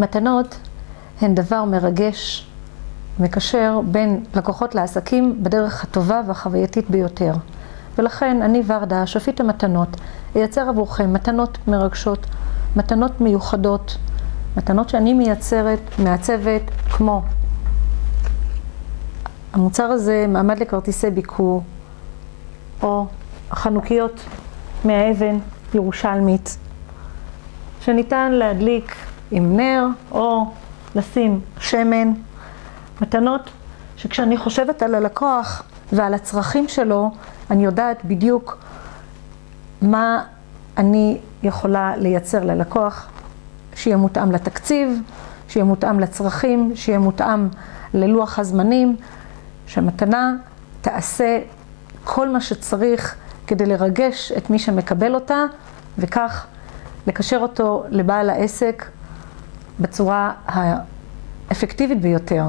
מתנות הן דבר מרגש, מקשר בין לקוחות לעסקים בדרך הטובה והחווייתית ביותר. ולכן אני ורדה, שופית המתנות, אייצר עבורכם מתנות מרגשות, מתנות מיוחדות, מתנות שאני מעצבת כמו המוצר הזה, מעמד לכרטיסי ביקור, או החנוכיות מהאבן ירושלמית, שניתן להדליק עם נר או לשים שמן. מתנות שכשאני חושבת על הלקוח ועל הצרכים שלו, אני יודעת בדיוק מה אני יכולה לייצר ללקוח, שיהיה מותאם לתקציב, שיהיה מותאם לצרכים, שיהיה מותאם ללוח הזמנים, שהמתנה תעשה כל מה שצריך כדי לרגש את מי שמקבל אותה, וכך לקשר אותו לבעל העסק בצורה האפקטיבית ביותר.